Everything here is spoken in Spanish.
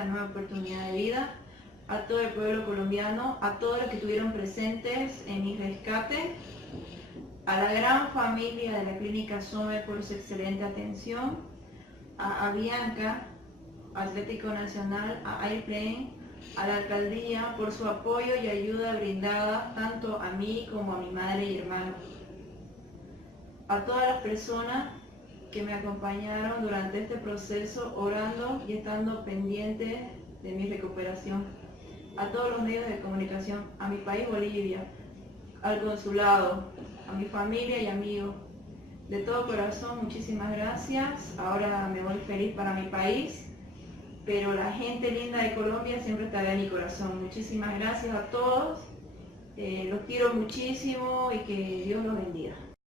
esta nueva oportunidad de vida, a todo el pueblo colombiano, a todos los que estuvieron presentes en mi rescate, a la gran familia de la Clínica SOME por su excelente atención, a Bianca, Atlético Nacional, a Airplane, a la alcaldía por su apoyo y ayuda brindada tanto a mí como a mi madre y hermano, a todas las personas que me acompañaron durante este proceso orando y estando pendientes de mi recuperación, a todos los medios de comunicación, a mi país Bolivia, al consulado, a mi familia y amigos. De todo corazón, muchísimas gracias. Ahora me voy feliz para mi país, pero la gente linda de Colombia siempre estará en mi corazón. Muchísimas gracias a todos. Los quiero muchísimo y que Dios los bendiga.